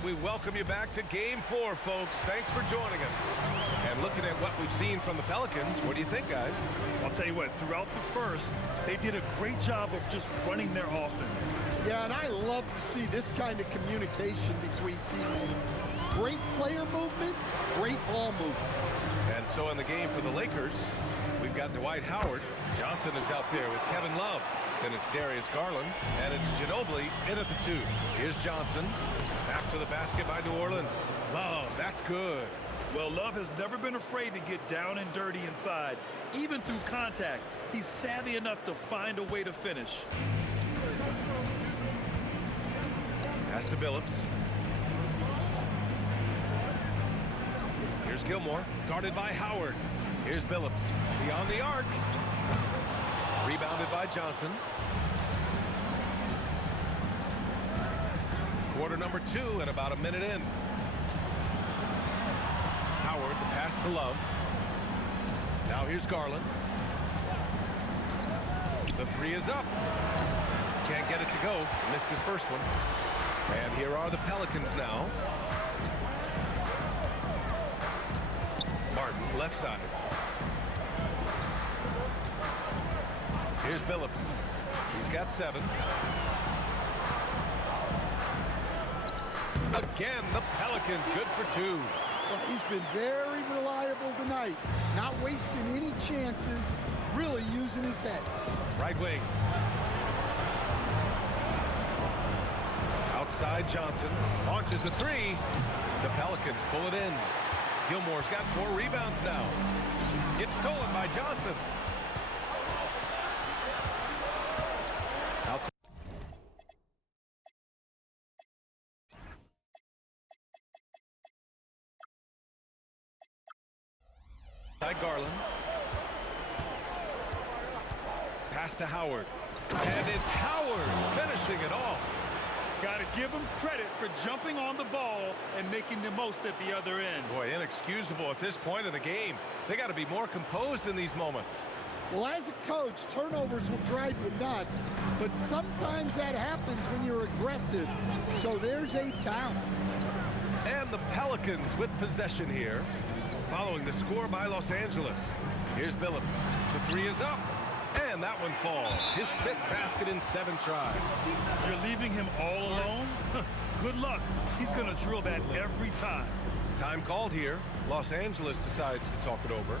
And we welcome you back to Game 4, folks. Thanks for joining us. And looking at what we've seen from the Pelicans, what do you think, guys? I'll tell you what, throughout the first, they did a great job of just running their offense. Yeah, and I love to see this kind of communication between teammates. Great player movement, great ball movement. And so in the game for the Lakers, we've got Dwight Howard. Johnson is out there with Kevin Love. Then it's Darius Garland, and it's Ginobili in at the 2. Here's Johnson. After the basket by New Orleans. Love, that's good. Well, Love has never been afraid to get down and dirty inside. Even through contact, he's savvy enough to find a way to finish. Pass to Billups. Here's Gilmore, guarded by Howard. Here's Billups, beyond the arc. Rebounded by Johnson. Quarter number 2 and about a minute in. Howard, the pass to Love. Now here's Garland. The 3 is up. Can't get it to go. Missed his first one. And here are the Pelicans now. Martin, left side. Here's Billups. He's got 7. Again, the Pelicans good for 2. Well, he's been very reliable tonight. Not wasting any chances, really using his head. Right wing. Outside Johnson. Launches a 3. The Pelicans pull it in. Gilmore's got 4 rebounds now. It's stolen by Johnson. Garland. Pass to Howard. And it's Howard finishing it off. Got to give him credit for jumping on the ball and making the most at the other end. Boy, inexcusable at this point of the game. They got to be more composed in these moments. Well, as a coach, turnovers will drive you nuts, but sometimes that happens when you're aggressive. So there's a balance. And the Pelicans with possession here, following the score by Los Angeles. Here's Billups. The 3 is up, and that one falls. His 5th basket in 7 tries. You're leaving him all alone? Good luck. He's going to drill that every time. Time called here. Los Angeles decides to talk it over.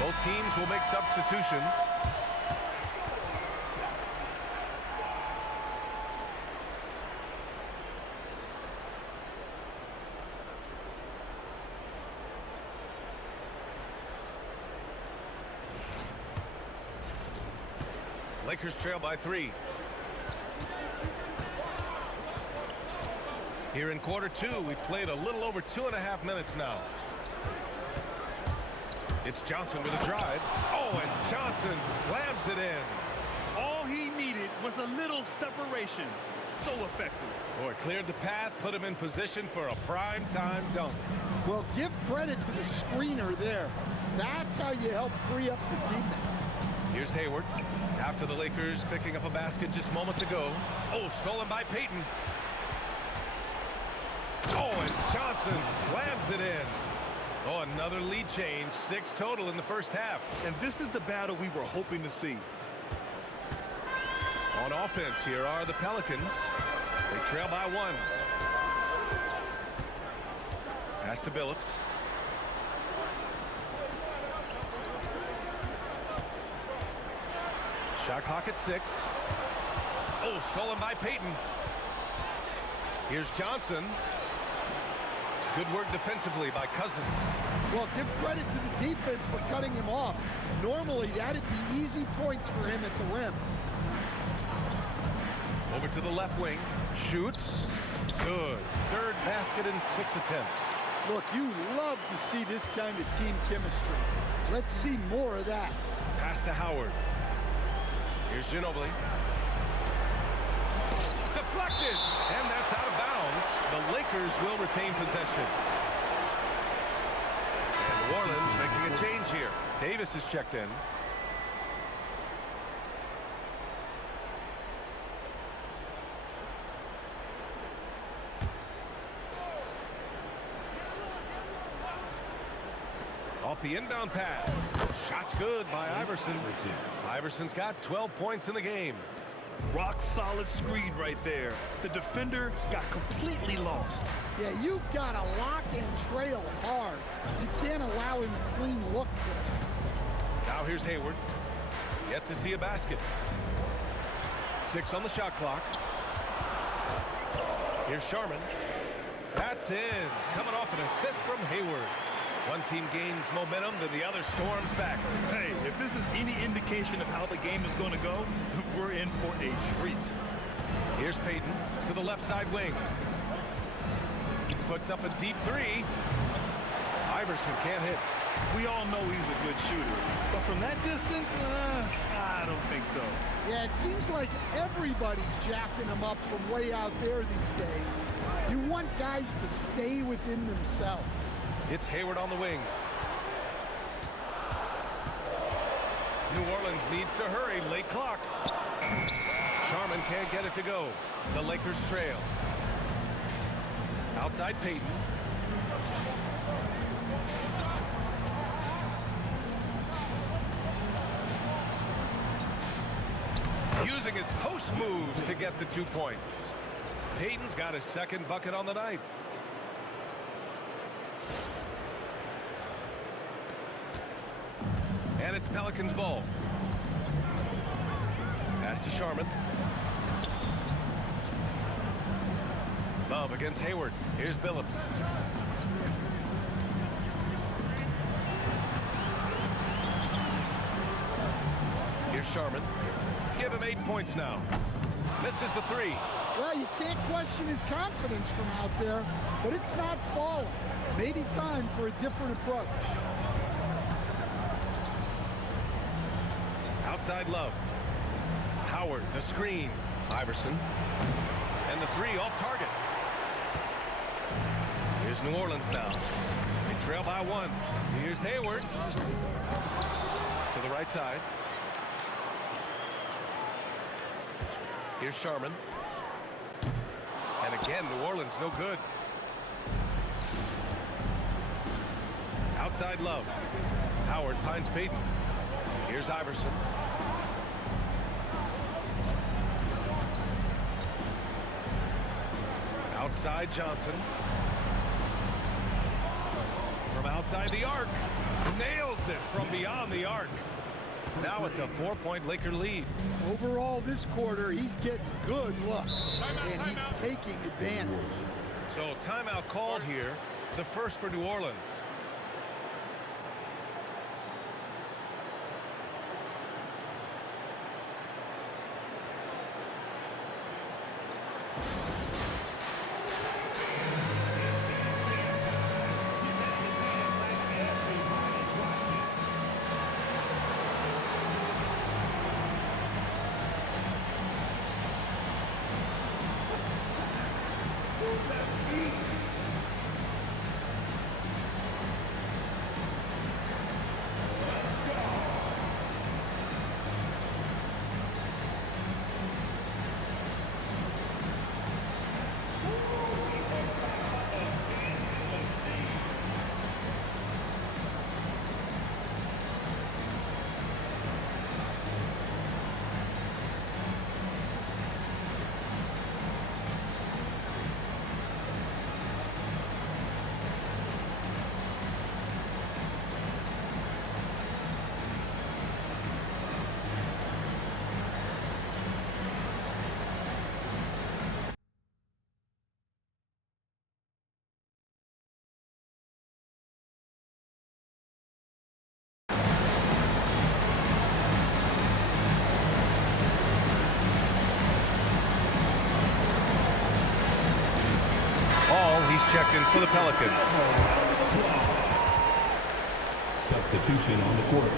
Both teams will make substitutions. Lakers trail by 3. Here in quarter 2, we've played a little over 2.5 minutes now. It's Johnson with a drive. Oh, and Johnson slams it in. All he needed was a little separation. So effective. Boy, cleared the path, put him in position for a prime-time dunk. Well, give credit to the screener there. That's how you help free up the teammates. Here's Hayward. After the Lakers picking up a basket just moments ago. Oh, stolen by Payton. Oh, and Johnson slams it in. Oh, another lead change. 6 total in the first half. And this is the battle we were hoping to see. On offense, here are the Pelicans. They trail by 1. Pass to Billups. Shot clock at 6. Oh, stolen by Payton. Here's Johnson. Good work defensively by Cousins. Well, give credit to the defense for cutting him off. Normally, that'd be easy points for him at the rim. Over to the left wing. Shoots. Good. Third basket in 6 attempts. Look, you love to see this kind of team chemistry. Let's see more of that. Pass to Howard. Here's Ginobili. Deflected, and that's out of bounds. The Lakers will retain possession. And New Orleans making a change here. Davis is checked in. Off the inbound pass. Shot's good by Iverson. Iverson's got 12 points in the game. Rock solid screen right there. The defender got completely lost. Yeah, you've got to lock and trail hard. You can't allow him a clean look for it. Now here's Hayward. Yet to see a basket. 6 on the shot clock. Here's Sharman. That's in. Coming off an assist from Hayward. One team gains momentum, then the other storms back. Hey, if this is any indication of how the game is going to go, we're in for a treat. Here's Payton to the left side wing. He puts up a deep 3. Iverson can't hit. We all know he's a good shooter, but from that distance, I don't think so. Yeah, it seems like everybody's jacking him up from way out there these days. You want guys to stay within themselves. It's Hayward on the wing. New Orleans needs to hurry. Late clock. Sharman can't get it to go. The Lakers trail. Outside Payton. Using his post moves to get the 2 points. Payton's got his second bucket on the night. And it's Pelicans ball. Pass to Sharman. Love against Hayward. Here's Billups. Here's Sharman. Give him 8 points now. Misses the 3. Well, you can't question his confidence from out there, but it's not falling. Maybe time for a different approach. Outside Love. Howard, the screen. Iverson. And the 3 off target. Here's New Orleans now. They trail by 1. Here's Hayward. To the right side. Here's Sharman. And again, New Orleans no good. Outside Love. Howard finds Payton. Here's Iverson. Outside Johnson. From outside the arc. Nails it from beyond the arc. Now it's a 4-point Laker lead. Overall, this quarter, he's getting good looks, and he's taking advantage. So timeout called here. The first for New Orleans. second for the Pelicans. Substitution on the court.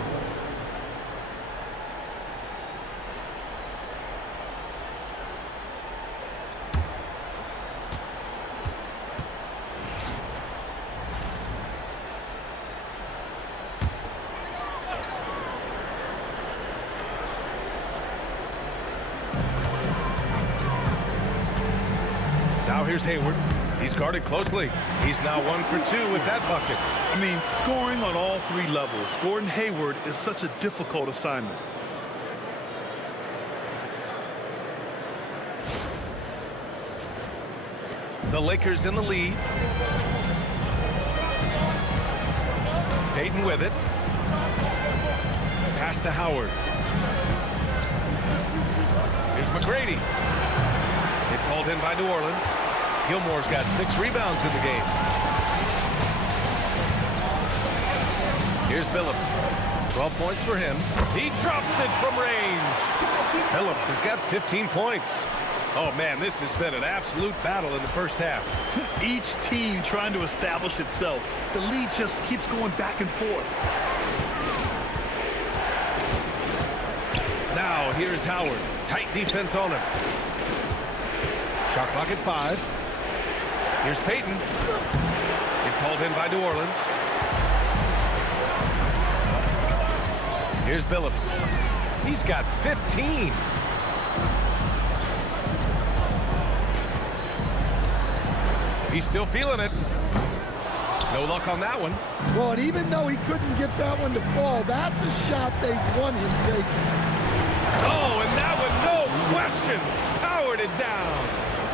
Now here's Hayward. He's guarded closely. He's now 1 for 2 with that bucket. I mean, scoring on all three levels. Gordon Hayward is such a difficult assignment. The Lakers in the lead. Payton with it. Pass to Howard. Here's McGrady. It's hauled in by New Orleans. Gilmore's got 6 rebounds in the game. Here's Billups. 12 points for him. He drops it from range. Billups has got 15 points. Oh, man, this has been an absolute battle in the first half. Each team trying to establish itself. The lead just keeps going back and forth. Now, here's Howard. Tight defense on him. Shot clock at 5. Here's Payton. It's hauled in by New Orleans. Here's Billups. He's got 15. He's still feeling it. No luck on that one. Well, and even though he couldn't get that one to fall, that's a shot they want him taking. Oh, and that one, no question, powered it down.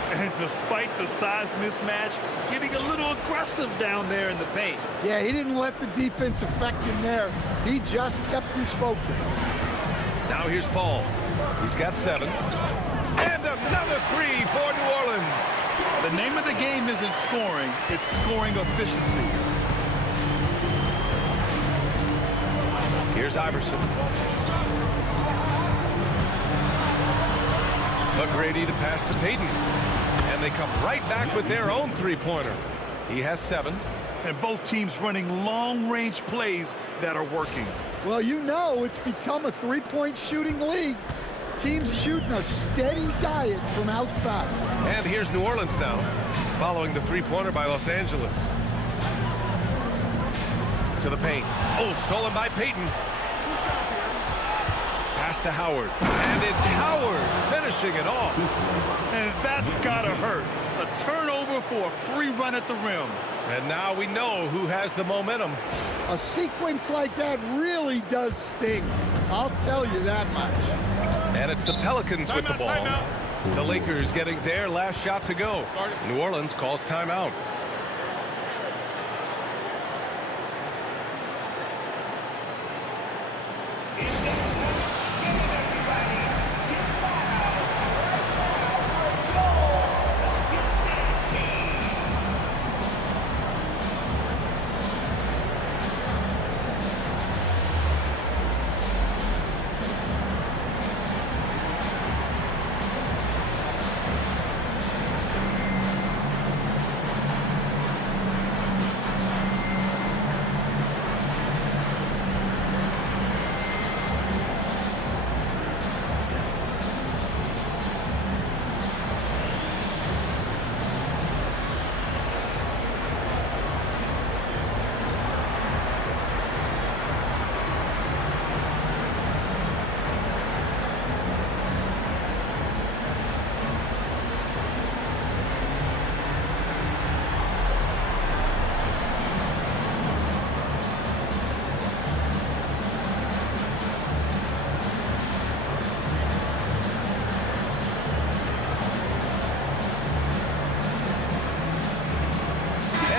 And despite the size mismatch, getting a little aggressive down there in the paint. Yeah, he didn't let the defense affect him there. He just kept his focus. Now here's Paul. He's got 7. And another 3 for New Orleans. The name of the game isn't scoring, it's scoring efficiency. Here's Iverson. McGrady to pass to Payton. And they come right back with their own three-pointer. He has 7. And both teams running long-range plays that are working. Well, you know it's become a three-point shooting league. Teams shooting a steady diet from outside. And here's New Orleans now, following the three-pointer by Los Angeles. To the paint. Oh, stolen by Payton. Pass to Howard. And it's Howard finishing it off. And that's gotta hurt. A turnover for a free run at the rim. And now we know who has the momentum. A sequence like that really does sting. I'll tell you that much. And it's the Pelicans with the ball. The Lakers getting their last shot to go. New Orleans calls timeout.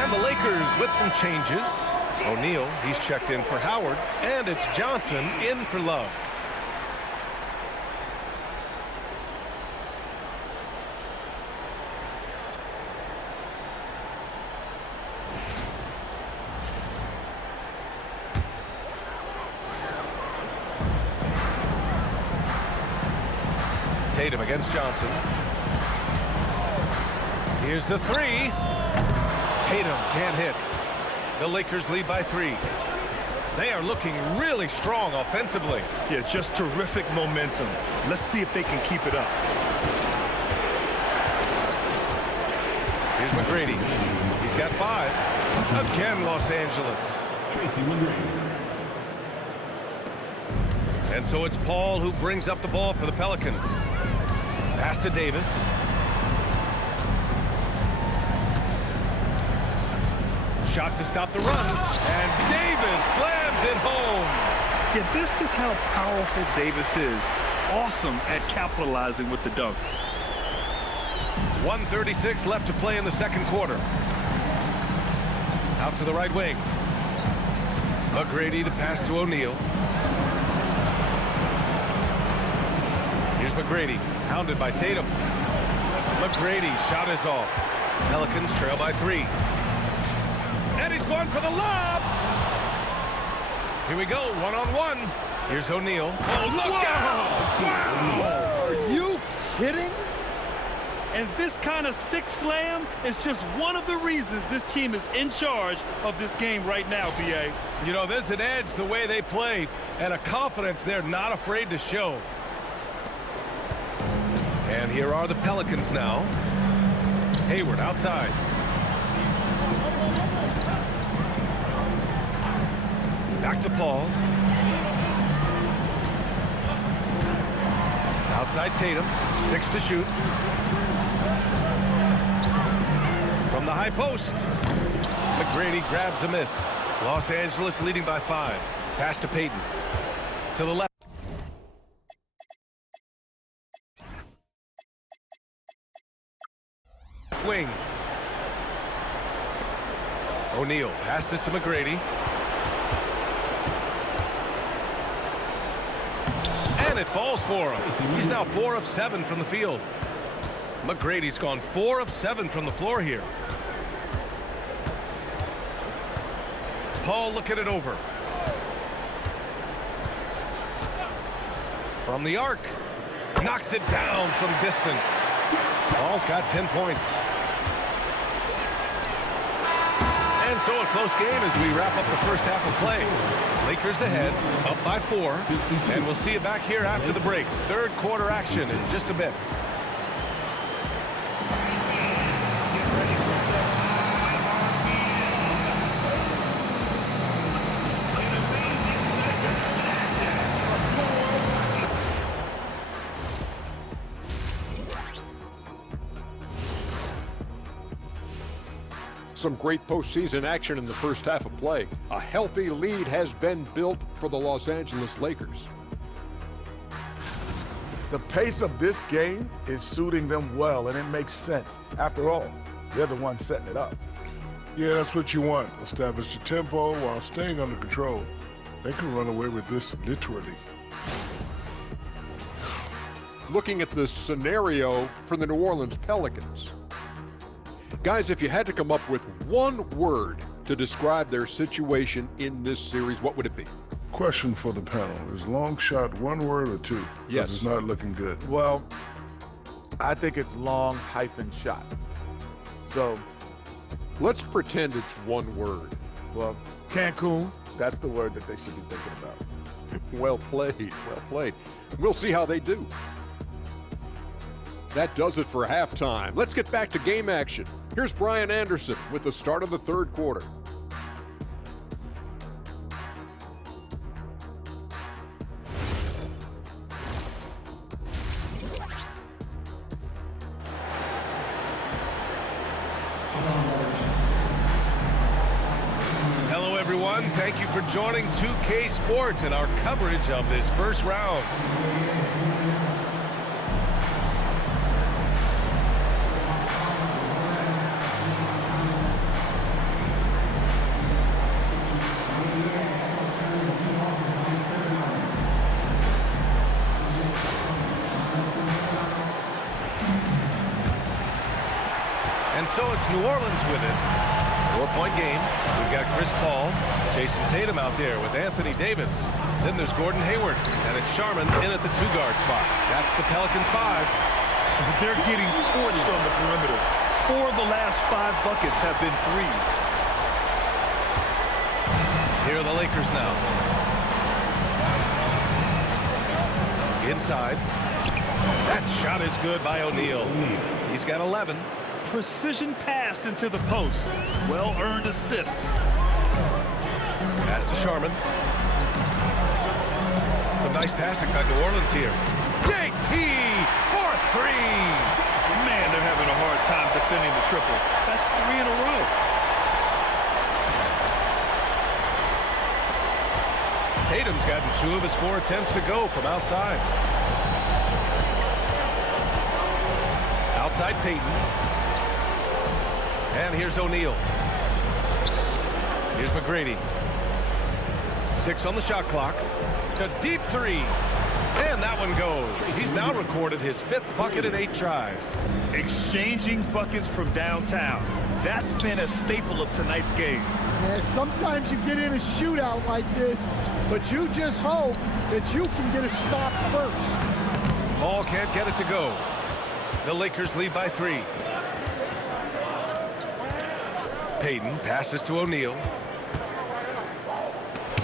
The Lakers with some changes. O'Neal, he's checked in for Howard, and it's Johnson in for Love. Tatum against Johnson. Here's the 3. Tatum can't hit. The Lakers lead by 3. They are looking really strong offensively. Yeah, just terrific momentum. Let's see if they can keep it up. Here's McGrady. He's got 5. Again, Los Angeles. Tracy McGrady. And so it's Paul who brings up the ball for the Pelicans. Pass to Davis. Shot to stop the run. And Davis slams it home. Yeah, this is how powerful Davis is. Awesome at capitalizing with the dunk. 1:36 left to play in the second quarter. Out to the right wing. McGrady, the pass to O'Neal. Here's McGrady, hounded by Tatum. McGrady, shot is off. Pelicans trail by 3. And he's going for the lob. Here we go, one-on-one. Here's O'Neal. Oh, look out! Wow! Are you kidding? And this kind of sick slam is just one of the reasons this team is in charge of this game right now, B.A. You know, there's an edge the way they play and a confidence they're not afraid to show. And here are the Pelicans now. Hayward outside. Back to Paul. Outside Tatum. 6 to shoot. From the high post. McGrady grabs a miss. Los Angeles leading by 5. Pass to Payton. To the left. Wing. O'Neal passes to McGrady. And it falls for him. He's now 4 of 7 from the field. McGrady's gone 4 of 7 from the floor here. Paul looking it over. From the arc. Knocks it down from distance. Paul's got 10 points. And so a close game as we wrap up the first half of play. Lakers ahead, up by 4. And we'll see you back here after the break. Third quarter action in just a bit. Some great postseason action in the first half of play. A healthy lead has been built for the Los Angeles Lakers. The pace of this game is suiting them well, and it makes sense. After all, they're the ones setting it up. Yeah, that's what you want. Establish your tempo while staying under control. They can run away with this literally. Looking at the scenario for the New Orleans Pelicans. Guys, if you had to come up with one word to describe their situation in this series, what would it be? Question for the panel. Is long shot one word or 2? Yes. It's not looking good. Well, I think it's long hyphen shot. So, Let's pretend it's one word. well, Cancun, that's the word that they should be thinking about. Well played, well played. We'll see how they do. That does it for halftime. Let's get back to game action. Here's Brian Anderson with the start of the third quarter. Hello, everyone. Thank you for joining 2K Sports and our coverage of this first round. And so it's New Orleans with it. 4-point game. We've got Chris Paul, Jason Tatum out there with Anthony Davis. Then there's Gordon Hayward, and it's Sharman in at the 2-guard spot. That's the Pelicans 5. They're getting torched on the perimeter. 4 of the last 5 buckets have been threes. Here are the Lakers now. Inside. That shot is good by O'Neal. He's got 11. Precision pass into the post. Well-earned assist. Pass to Sharman. Some nice passing by New Orleans here. JT for 3. Man, they're having a hard time defending the triple. That's 3 in a row. Tatum's gotten 2 of his 4 attempts to go from outside. Outside Payton. And here's O'Neal. Here's McGrady. 6 on the shot clock. A deep 3. And that one goes. He's now recorded his 5th bucket in 8 tries. Exchanging buckets from downtown. That's been a staple of tonight's game. Yeah, sometimes you get in a shootout like this, but you just hope that you can get a stop first. Ball can't get it to go. The Lakers lead by 3. Payton passes to O'Neal.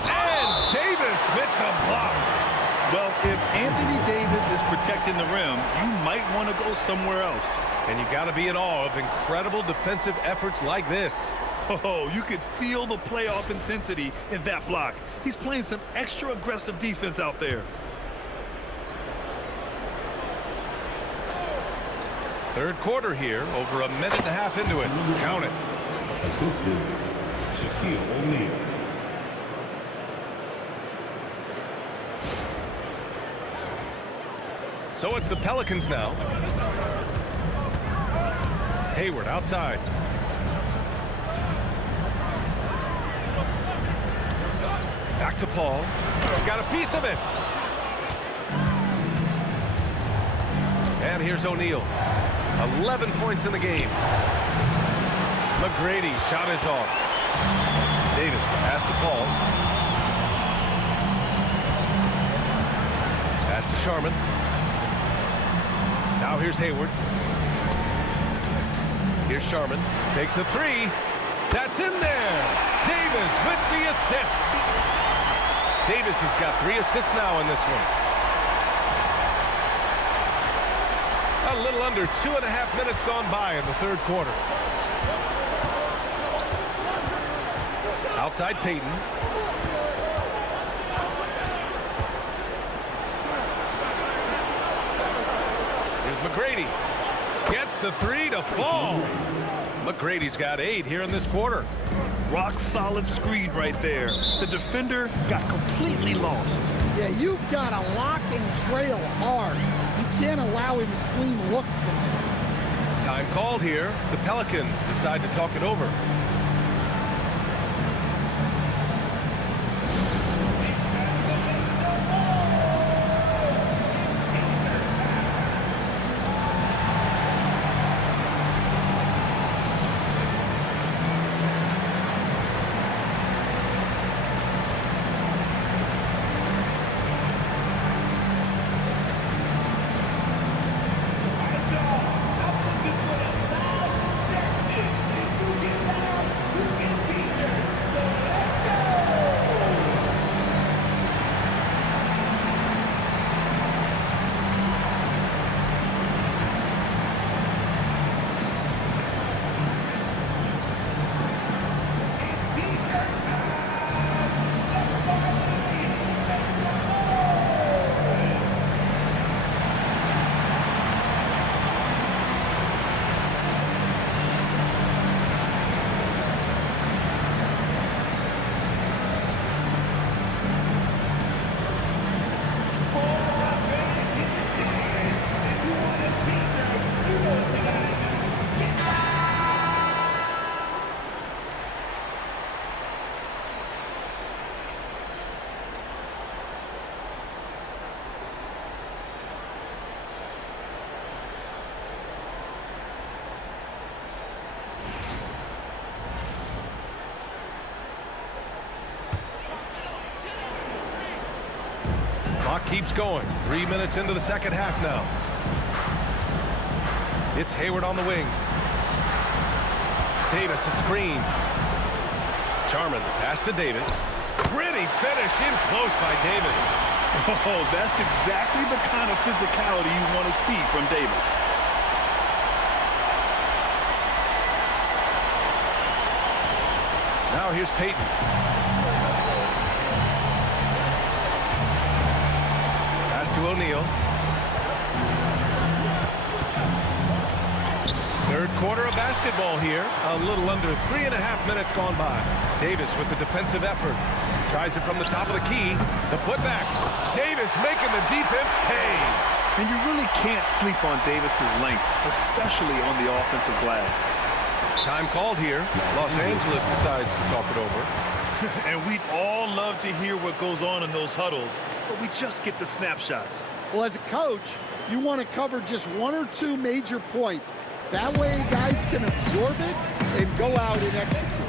And Davis with the block. Well, if Anthony Davis is protecting the rim, you might want to go somewhere else. And you got to be in awe of incredible defensive efforts like this. Oh, you could feel the playoff intensity in that block. He's playing some extra aggressive defense out there. Third quarter here, over a minute and a half into it. Count it. Assisted, Shaquille O'Neal. So it's the Pelicans now. Hayward outside. Back to Paul. Got a piece of it. And here's O'Neal. 11 points in the game. McGrady shot is off. Davis, the pass to Paul. Pass to Sharman. Now here's Hayward. Here's Sharman. Takes a 3. That's in there. Davis with the assist. Davis has got 3 assists now in this one. A little under 2.5 minutes gone by in the third quarter. Outside Payton. Here's McGrady. Gets the 3 to fall. McGrady's got 8 here in this quarter. Rock solid screen right there. The defender got completely lost. Yeah, you've got to lock and trail hard. You can't allow him a clean look from there. Time called here. The Pelicans decide to talk it over. Clock keeps going. 3 minutes into the second half now. It's Hayward on the wing. Davis a screen. Charmin, the pass to Davis. Pretty finish in close by Davis. Oh, that's exactly the kind of physicality you want to see from Davis. Now here's Peyton. Pass to O'Neal. Third quarter of basketball here. A little under 3.5 minutes gone by. Davis with the defensive effort. Tries it from the top of the key. The putback. Davis making the defense pay. And you really can't sleep on Davis's length, especially on the offensive glass. Time called here. Los Angeles decides to talk it over. And we'd all love to hear what goes on in those huddles, but we just get the snapshots. Well, as a coach, you want to cover just 1 or 2 major points. That way guys can absorb it and go out and execute.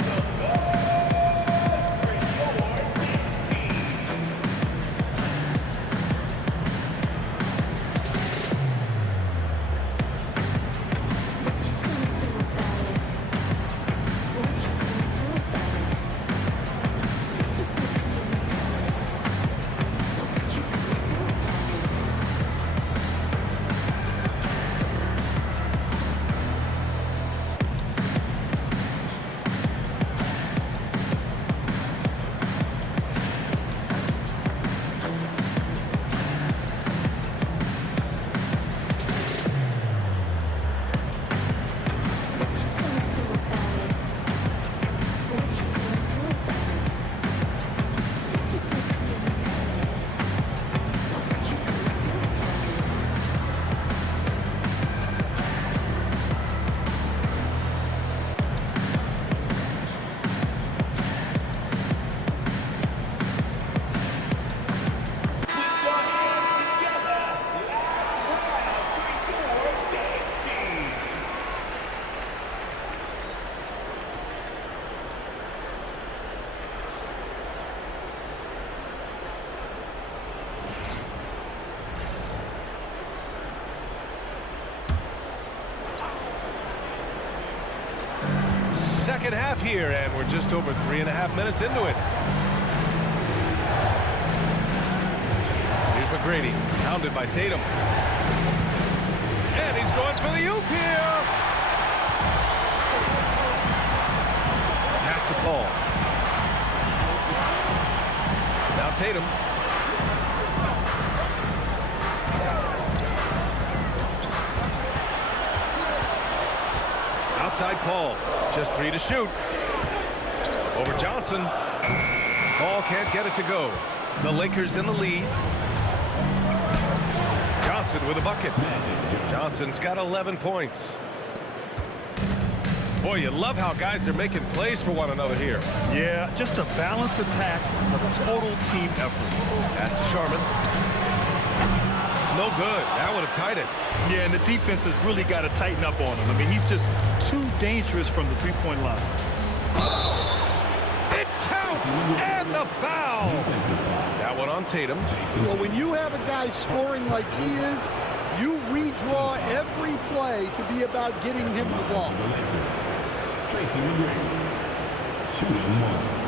Second half here, and we're just over 3.5 minutes into it. Here's McGrady, hounded by Tatum. And he's going for the oop here. Pass to Paul. Now Tatum. Outside Paul, just 3 to shoot. Over Johnson. Paul can't get it to go. The Lakers in the lead. Johnson with a bucket. Johnson's got 11 points. Boy, you love how guys are making plays for one another here. Yeah, just a balanced attack, a total team effort. Pass to Sharman. No good. That would have tied it. Yeah, and the defense has really got to tighten up on him. I mean, he's just too dangerous from the three-point line. It counts! And the foul! That one on Tatum. Well, when you have a guy scoring like he is, you redraw every play to be about getting him the ball. Tracy McGrady, shooting 1.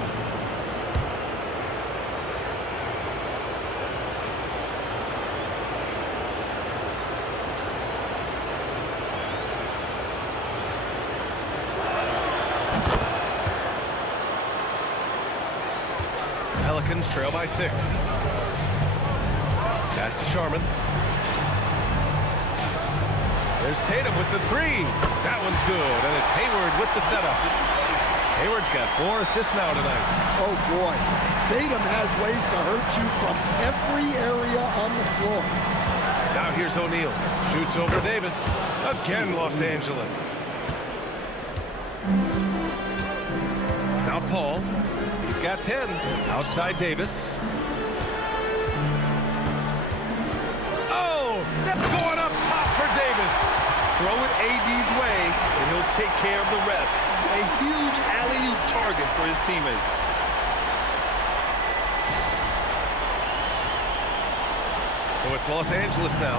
Pelicans trail by 6. Pass to Sharman. There's Tatum with the 3. That one's good, and it's Hayward with the setup. Hayward's got 4 assists now tonight. Oh, boy. Tatum has ways to hurt you from every area on the floor. Now here's O'Neal. Shoots over Davis. Again, Los Angeles. Now Paul. He's got 10. Outside Davis. Oh, that's going up top for Davis. Throw it AD's way, and he'll take care of the rest. A huge alley-oop target for his teammates. So it's Los Angeles now.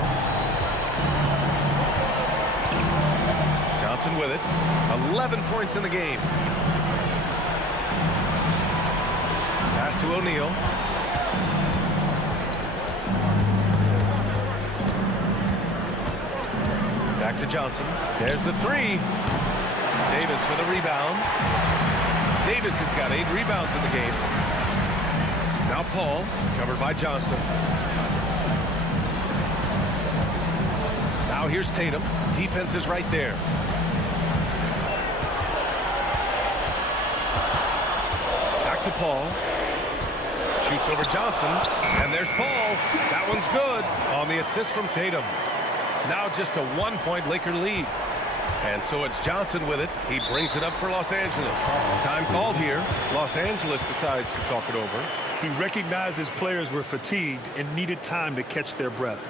Johnson Johnson with it. 11 points in the game. Pass to O'Neal. Back to Johnson. There's the three. Davis with a rebound. Davis has got 8 rebounds in the game. Now Paul, covered by Johnson. Now here's Tatum. Defense is right there. Back to Paul. Shoots over Johnson. And there's Paul. That one's good on the assist from Tatum. Now just a 1-point Laker lead. And so it's Johnson with it. He brings it up for Los Angeles. Time called here. Los Angeles decides to talk it over. He recognized his players were fatigued and needed time to catch their breath.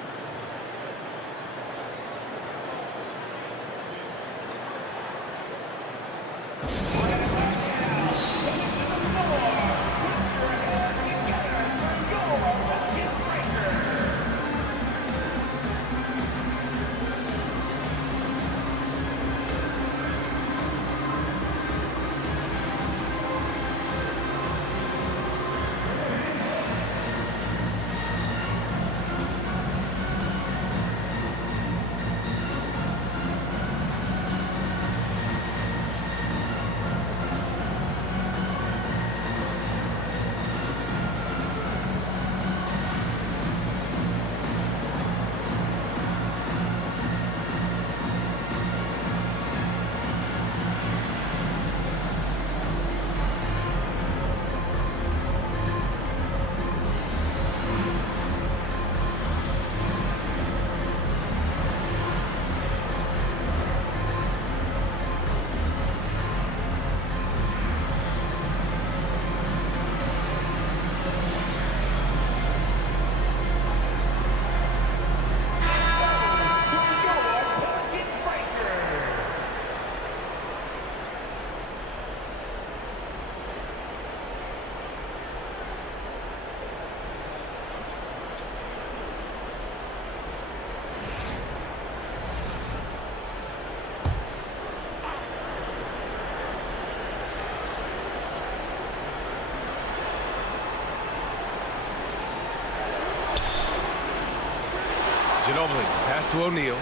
Ginobili, pass to O'Neal.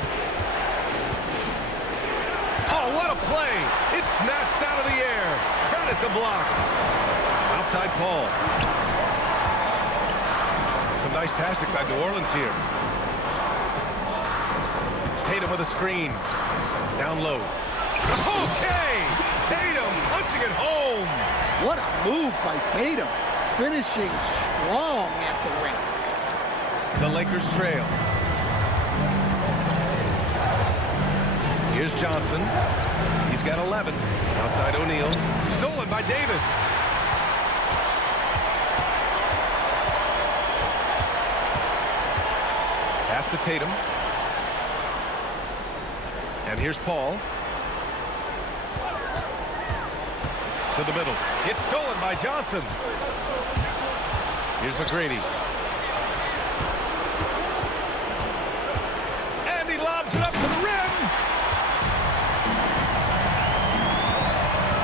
Oh, what a play! It's snatched out of the air. Credit the block. Outside Paul. Some nice passing by New Orleans here. Tatum with a screen. Down low. Okay! Tatum punching it home. What a move by Tatum. Finishing strong at the rim. The Lakers trail. Here's Johnson. He's got 11. Outside O'Neal. Stolen by Davis. Pass to Tatum. And here's Paul. To the middle. It's stolen by Johnson. Here's McGrady. And he lobs it up to the rim.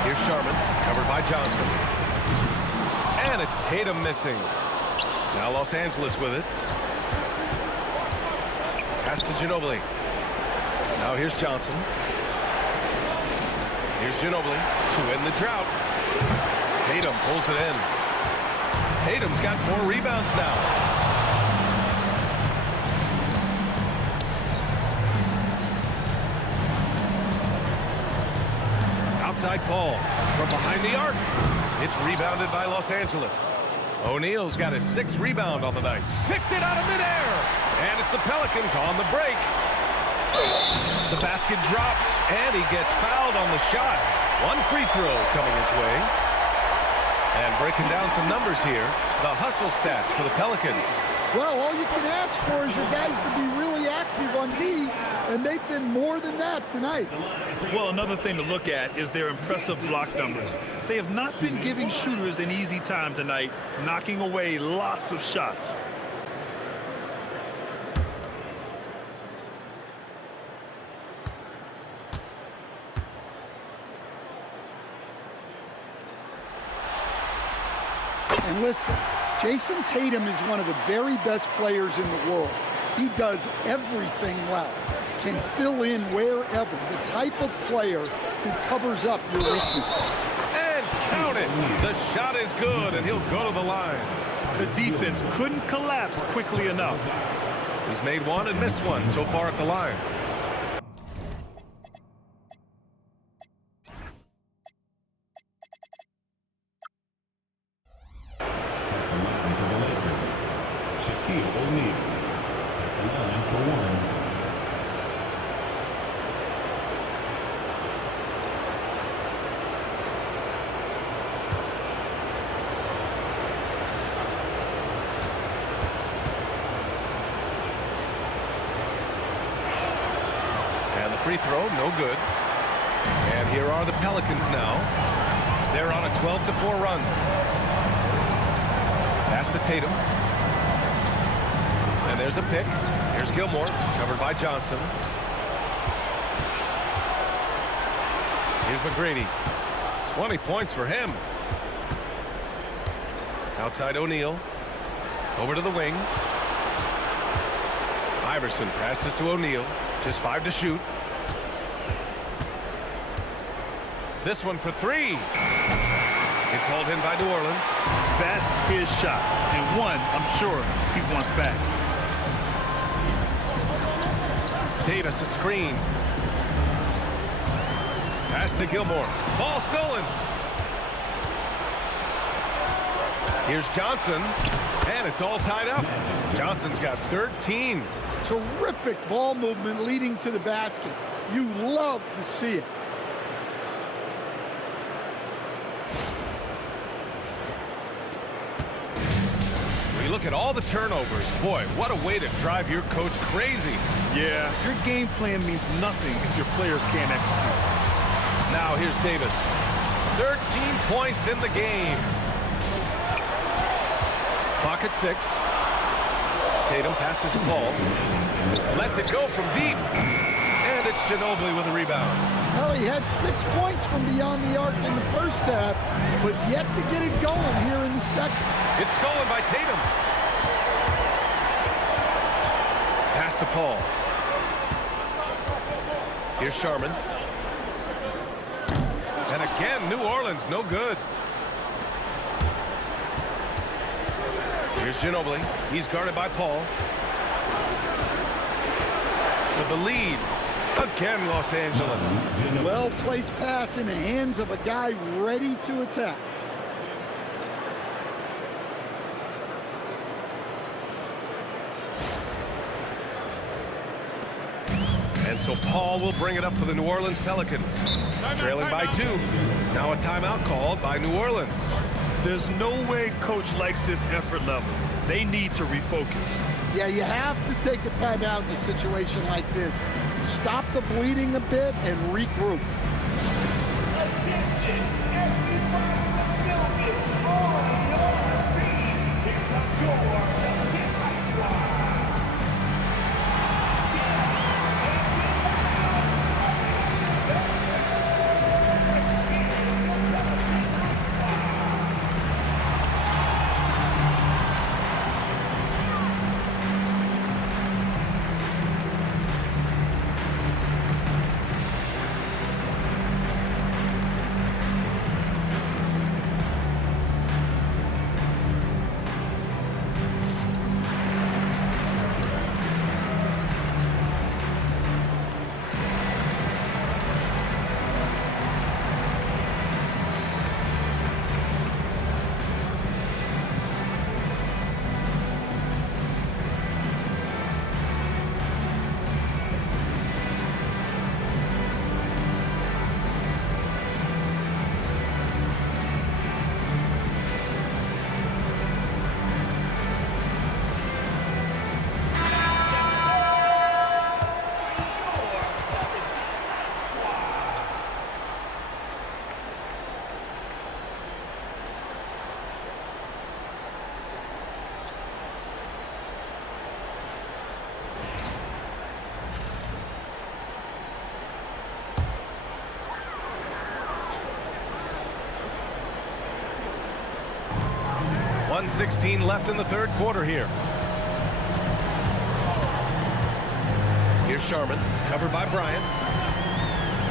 Here's Sharman, covered by Johnson. And it's Tatum missing. Now Los Angeles with it. Pass to Ginobili. Now here's Johnson. Here's Ginobili to end the drought. Tatum pulls it in. Tatum's got 4 rebounds now. Outside Paul from behind the arc. It's rebounded by Los Angeles. O'Neal's got his 6th rebound on the night. Picked it out of midair. And it's the Pelicans on the break. The basket drops, and he gets fouled on the shot. 1 free throw coming his way. And breaking down some numbers here, the hustle stats for the Pelicans. Well, all you can ask for is your guys to be really active on D, and they've been more than that tonight. Well, another thing to look at is their impressive block numbers. They have not been giving shooters an easy time tonight, knocking away lots of shots. And listen, Jason Tatum is one of the very best players in the world. He does everything well, can fill in wherever, the type of player who covers up your weaknesses. And count it. The shot is good, and he'll go to the line. The defense couldn't collapse quickly enough. He's made one and missed one so far at the line. Free throw, no good. And here are the Pelicans now. They're on a 12-4 run. Pass to Tatum. And there's a pick. Here's Gilmore, covered by Johnson. Here's McGrady. 20 points for him. Outside O'Neal. Over to the wing. Iverson passes to O'Neal. Just 5 to shoot. This one for 3. It's hauled in by New Orleans. That's his shot, and one I'm sure he wants back. Davis a screen. Pass to Gilmore. Ball stolen. Here's Johnson, and it's all tied up. Johnson's got 13. Terrific ball movement leading to the basket. You love to see it. Look at all the turnovers. Boy, what a way to drive your coach crazy. Yeah, your game plan means nothing if your players can't execute. Now here's Davis. 13 points in the game. Clock at 6. Tatum passes to Paul. Lets it go from deep. And it's Ginobili with a rebound. Well, he had 6 points from beyond the arc in the first half, but yet to get it going here in the second. It's stolen by Tatum. Pass to Paul. Here's Sharman. And again, New Orleans, no good. Here's Ginobili. He's guarded by Paul. For the lead. Again, Los Angeles. Well-placed pass in the hands of a guy ready to attack. And so Paul will bring it up for the New Orleans Pelicans. Trailing by 2. Now a timeout called by New Orleans. There's no way coach likes this effort level. They need to refocus. Yeah, you have to take a timeout in a situation like this. Stop the bleeding a bit and regroup. 1:16 left in the third quarter here. Here's Sharman, covered by Bryant.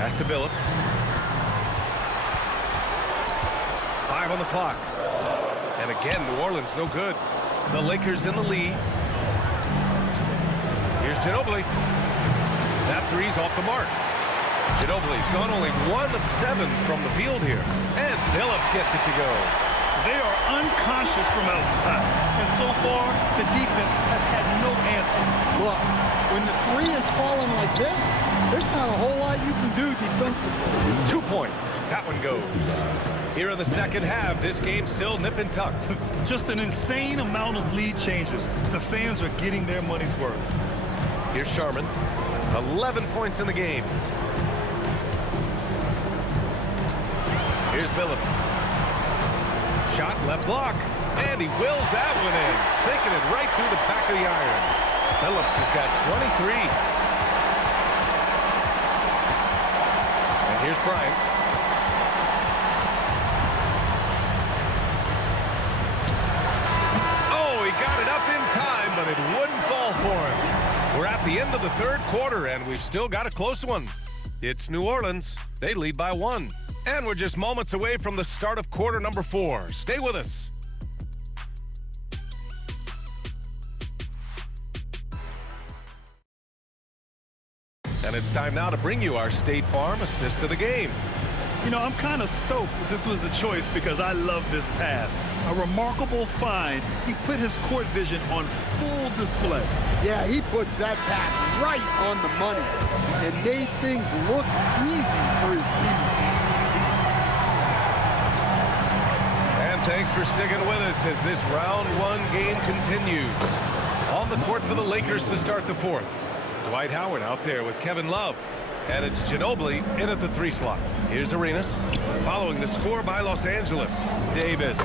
Pass to Billups. 5 on the clock. And again, New Orleans no good. The Lakers in the lead. Here's Ginobili. That three's off the mark. Ginobili's gone only 1 of 7 from the field here. And Billups gets it to go. They are unconscious from outside. And so far, the defense has had no answer. Look, when the three is falling like this, there's not a whole lot you can do defensively. 2 points. That one goes. Here in the second half, this game's still nip and tuck. Just an insane amount of lead changes. The fans are getting their money's worth. Here's Sharman. 11 points in the game. Here's Billups. Shot left block. And he wills that one in. Sinking it right through the back of the iron. Billups has got 23. And here's Bryant. Oh, he got it up in time, but it wouldn't fall for him. We're at the end of the third quarter, and we've still got a close one. It's New Orleans. They lead by 1. And we're just moments away from the start of quarter number 4. Stay with us. And it's time now to bring you our State Farm assist to the game. You know, I'm kind of stoked that this was a choice because I love this pass. A remarkable find. He put his court vision on full display. Yeah, he puts that pass right on the money and made things look easy for his team. And thanks for sticking with us as this round 1 game continues. On the court for the Lakers to start the 4th. Dwight Howard out there with Kevin Love. And it's Ginobili in at the 3 slot. Here's Arenas. Following the score by Los Angeles. Davis.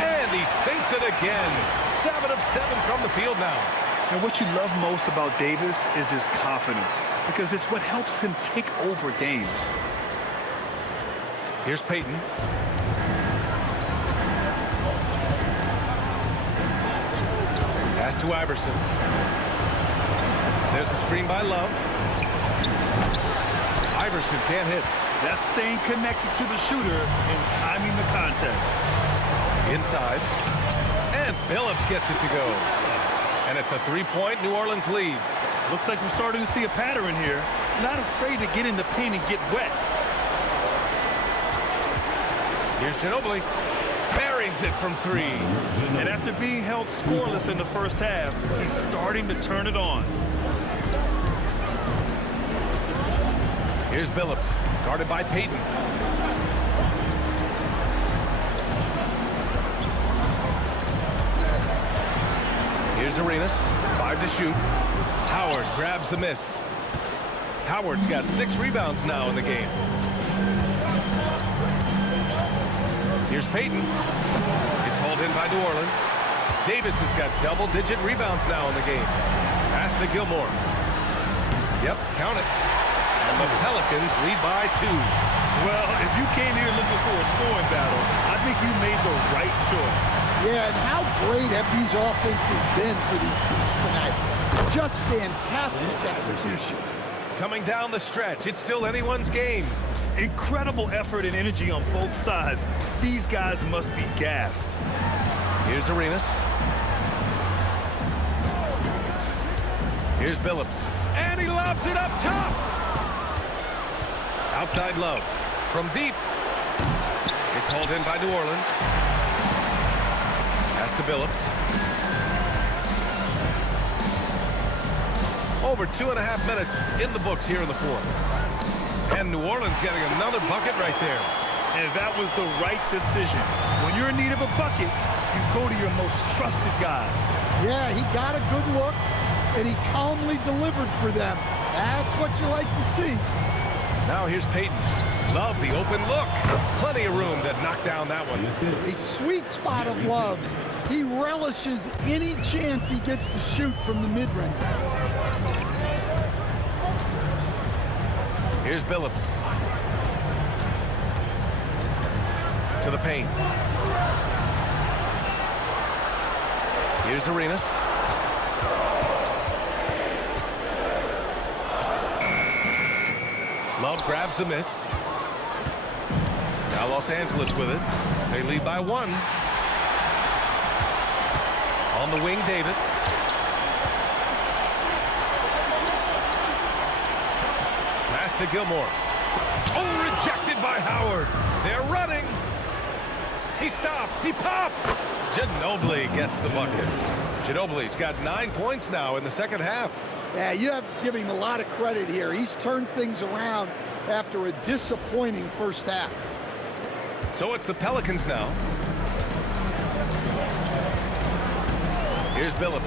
And he sinks it again. 7 of 7 from the field now. And what you love most about Davis is his confidence, because it's what helps him take over games. Here's Payton. Pass to Iverson. There's a screen by Love. Iverson can't hit. That's staying connected to the shooter and timing the contest. Inside. And Billups gets it to go. And it's a 3-point New Orleans lead. Looks like we're starting to see a pattern here. Not afraid to get in the paint and get wet. Here's Ginobili. Buries it from 3. And after being held scoreless in the first half, he's starting to turn it on. Here's Billups, guarded by Payton. Here's Arenas, 5 to shoot. Howard grabs the miss. Howard's got 6 rebounds now in the game. Here's Payton. It's hauled in by New Orleans. Davis has got double-digit rebounds now in the game. Pass to Gilmore. Yep, count it. And the Pelicans lead by 2. Well, if you came here looking for a scoring battle, I think you made the right choice. Yeah, and how great have these offenses been for these teams tonight? Just fantastic execution. Coming down the stretch, it's still anyone's game. Incredible effort and energy on both sides. These guys must be gassed. Here's Arenas. Here's Billups. And he lobs it up top. Outside Love. From deep. It's hauled in by New Orleans. Pass to Billups. Over 2.5 minutes in the books here in the 4th. And New Orleans getting another bucket right there. And that was the right decision. When you're in need of a bucket, you go to your most trusted guys. Yeah, he got a good look, and he calmly delivered for them. That's what you like to see. Now here's Payton. Love the open look. Plenty of room to knock down that one. A sweet spot of Love's. He relishes any chance he gets to shoot from the mid-range. Here's Billups. To the paint. Here's Arenas. Love grabs the miss. Now Los Angeles with it. They lead by 1. On the wing, Davis. Pass to Gilmore. Oh, rejected by Howard. They're running. He stops. He pops. Ginobili gets the bucket. Ginobili's got 9 points now in the second half. Yeah, you have to give him a lot of credit here. He's turned things around after a disappointing first half. So it's the Pelicans now. Here's Billups.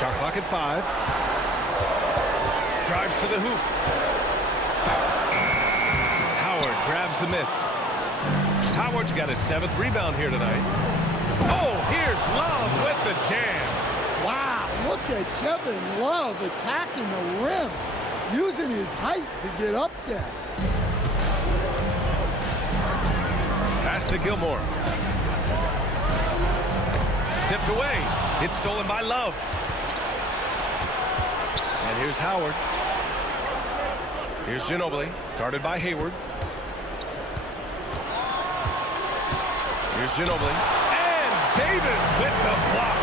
Shot clock at 5. Drives to the hoop. Howard grabs the miss. Howard's got his 7th rebound here tonight. Oh, here's Love with the jam. Wow, look at Kevin Love attacking the rim, using his height to get up there. Pass to Gilmore. Tipped away. It's stolen by Love. And here's Howard. Here's Ginobili, guarded by Hayward. Here's Ginobili. And Davis with the block.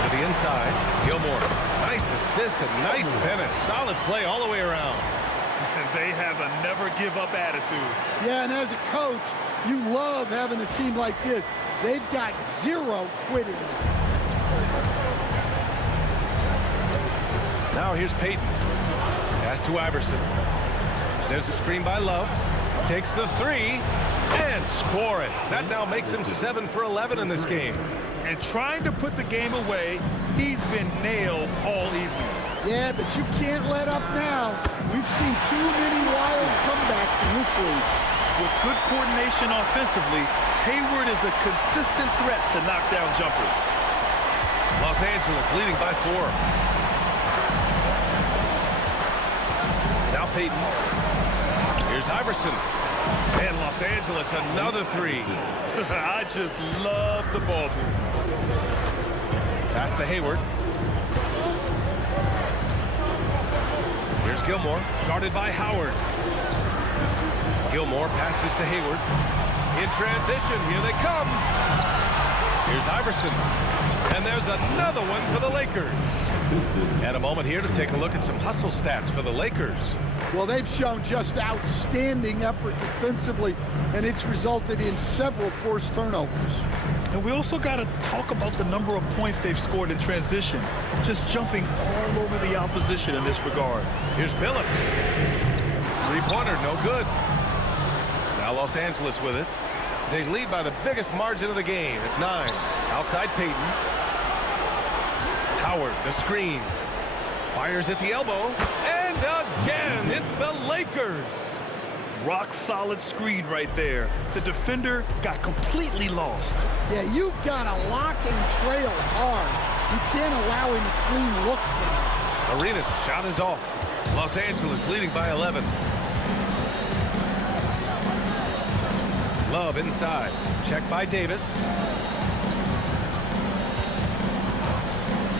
To the inside, Gilmore. Nice assist and nice finish. Solid play all the way around. And they have a never-give-up attitude. Yeah, and as a coach, you love having a team like this. They've got 0 quitting. Now here's Payton. Pass to Iverson. There's a screen by Love. Takes the 3 and score it. That now makes him 7 for 11 in this game. And trying to put the game away, he's been nails all evening. Yeah, but you can't let up now. We've seen too many wild comebacks in this league. With good coordination offensively, Hayward is a consistent threat to knock down jumpers. Los Angeles leading by 4. Now Payton. Here's Iverson. And Los Angeles another 3. I just love the ball move. Pass to Hayward. Here's Gilmore, guarded by Howard. Gilmore passes to Hayward. In transition, here they come. Here's Iverson. And there's another one for the Lakers. And a moment here to take a look at some hustle stats for the Lakers. Well, they've shown just outstanding effort defensively, and it's resulted in several forced turnovers. And we also got to talk about the number of points they've scored in transition, just jumping all over the opposition in this regard. Here's Billups. 3-pointer, no good. Now Los Angeles with it. They lead by the biggest margin of the game at 9. Outside Payton. Howard, the screen. Fires at the elbow. And again, it's the Lakers. Rock solid screen right there. The defender got completely lost. Yeah, you've got to lock and trail hard. You can't allow him a clean look from that. Arenas' shot is off. Los Angeles leading by 11. Love inside. Check by Davis.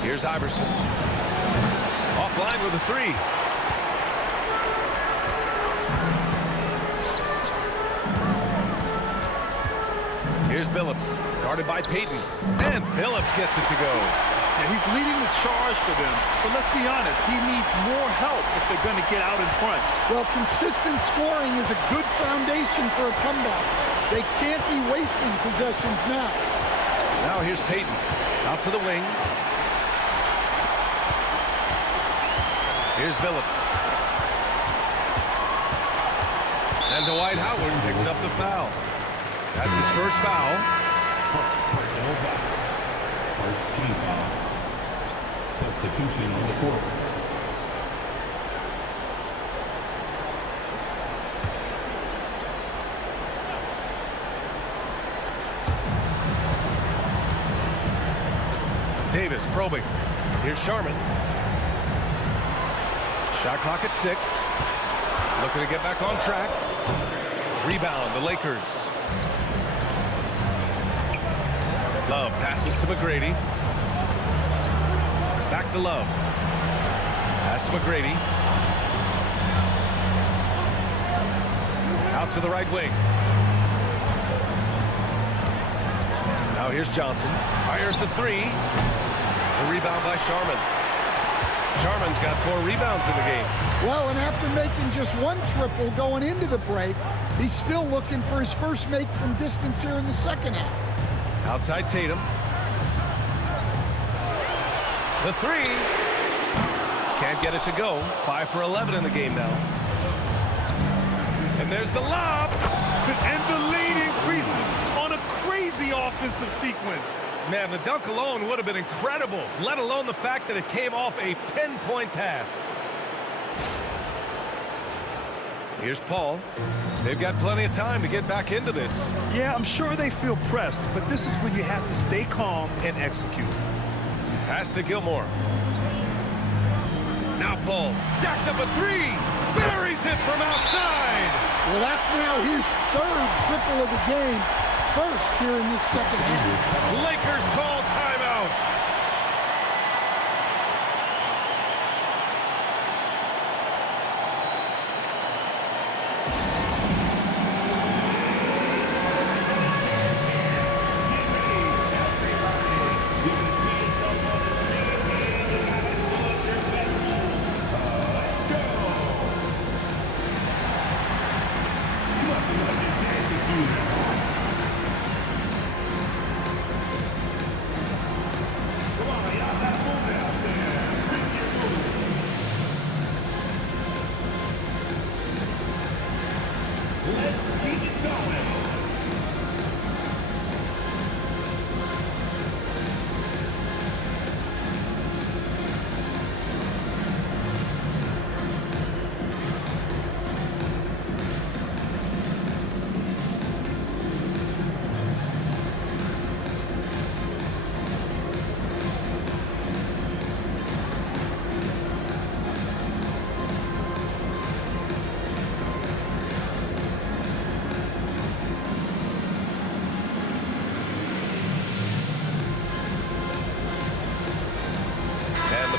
Here's Iverson. Offline with a 3. Here's Billups, guarded by Payton. And Billups gets it to go. Yeah, he's leading the charge for them. But let's be honest, he needs more help if they're going to get out in front. Well, consistent scoring is a good foundation for a comeback. They can't be wasting possessions now. Now here's Payton, out to the wing. Here's Billups. And Dwight Howard picks up the foul. That's his first foul. First team foul. Substitution on the court. Davis probing. Here's Sharman. Shot clock at 6. Looking to get back on track. Rebound, the Lakers. Love passes to McGrady. Back to Love. Pass to McGrady. Out to the right wing. Now here's Johnson. Fires the 3. The rebound by Sharman. Sharman's got 4 rebounds in the game. Well, and after making just 1 triple going into the break, he's still looking for his first make from distance here in the second half. Outside Tatum. The 3. Can't get it to go. 5 for 11 in the game now. And there's the lob. And the lead increases on a crazy offensive sequence. Man, the dunk alone would have been incredible, let alone the fact that it came off a pinpoint pass. Here's Paul. They've got plenty of time to get back into this. Yeah, I'm sure they feel pressed, but this is when you have to stay calm and execute. Pass to Gilmore. Now Paul jacks up a 3. Buries it from outside. Well, that's now his 3rd triple of the game. First here in this second half. Lakers call timeout.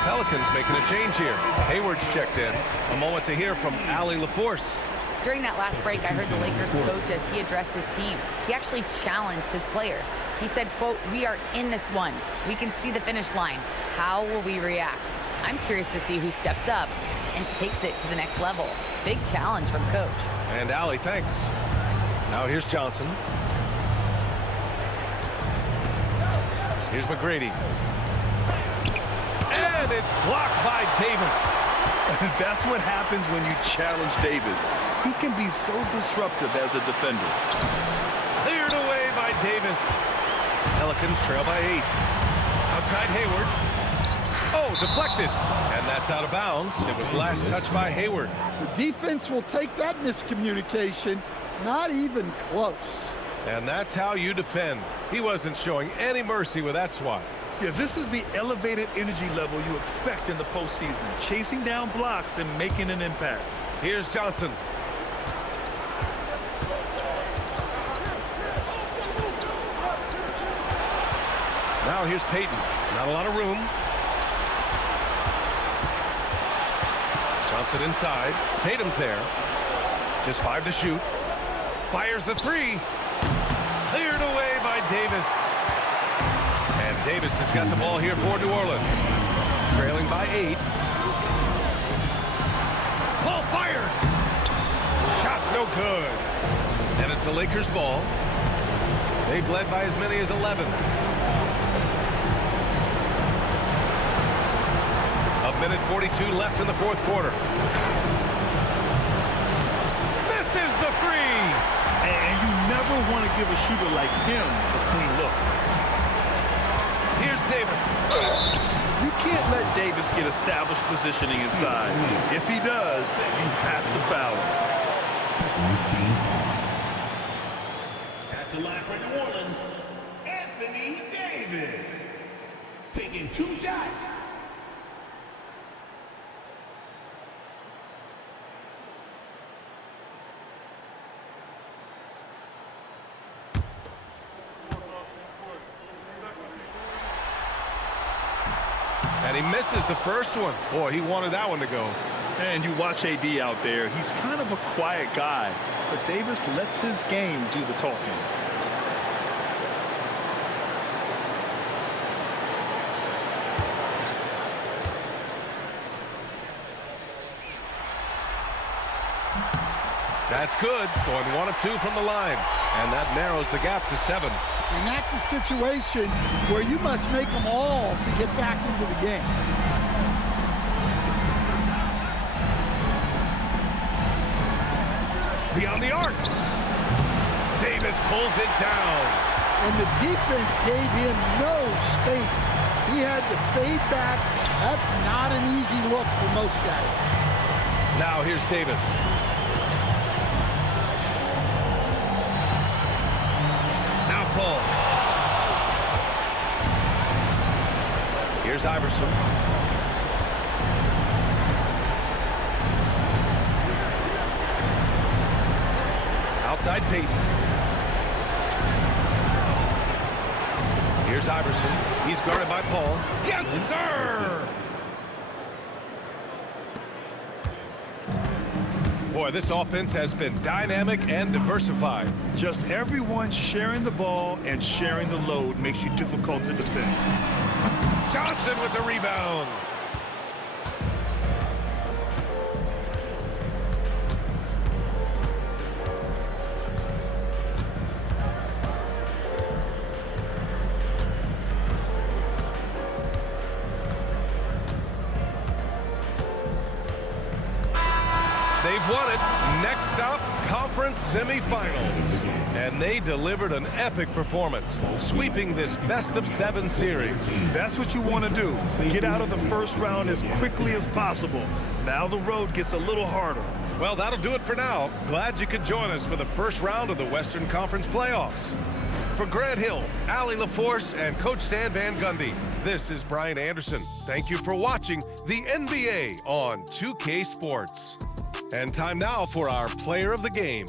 Pelicans making a change here. Hayward's checked in. A moment to hear from Allie LaForce. During that last break, I heard the Lakers coach as he addressed his team. He actually challenged his players. He said, quote, "We are in this one. We can see the finish line. How will we react?" I'm curious to see who steps up and takes it to the next level. Big challenge from coach. And Allie, thanks. Now here's Johnson. Here's McGrady. And it's blocked by Davis. That's what happens when you challenge Davis. He can be so disruptive as a defender. Cleared away by Davis. Pelicans trail by 8. Outside Hayward. Oh, deflected. And that's out of bounds. It was last touched by Hayward. The defense will take that miscommunication. Not even close. And that's how you defend. He wasn't showing any mercy with that swat. Yeah, this is the elevated energy level you expect in the postseason. Chasing down blocks and making an impact. Here's Johnson. Now here's Payton. Not a lot of room. Johnson inside. Tatum's there. Just 5 to shoot. Fires the 3. Cleared away by Davis. And Davis has got the ball here for New Orleans. Trailing by 8. Paul fires. Shot's no good. And it's the Lakers' ball. They've led by as many as 11. A minute 42 left in the fourth quarter. Misses the 3. And you never want to give a shooter like him a clean look. Here's Davis. You can't let Davis get established positioning inside. If he does, you have to foul him. Routine foul. At the line for New Orleans, Anthony Davis. Taking 2 shots. And he misses the first one. Boy, he wanted that one to go. And you watch AD out there. He's kind of a quiet guy, but Davis lets his game do the talking. That's good. Going 1 of 2 from the line. And that narrows the gap to 7. And that's a situation where you must make them all to get back into the game. Beyond the arc. Davis pulls it down. And the defense gave him no space. He had to fade back. That's not an easy look for most guys. Now here's Davis. Now Paul. Here's Iverson. Outside Peyton. Here's Iverson. He's guarded by Paul. Yes, sir! Boy, this offense has been dynamic and diversified. Just everyone sharing the ball and sharing the load makes you difficult to defend. Johnson with the rebound. They've won it. Next stop, conference semifinals. And they delivered an epic performance, sweeping this best-of-7 series. That's what you want to do. Get out of the first round as quickly as possible. Now the road gets a little harder. Well, that'll do it for now. Glad you could join us for the first round of the Western Conference playoffs. For Grant Hill, Allie LaForce, and Coach Stan Van Gundy, this is Brian Anderson. Thank you for watching the NBA on 2K Sports. And time now for our player of the game.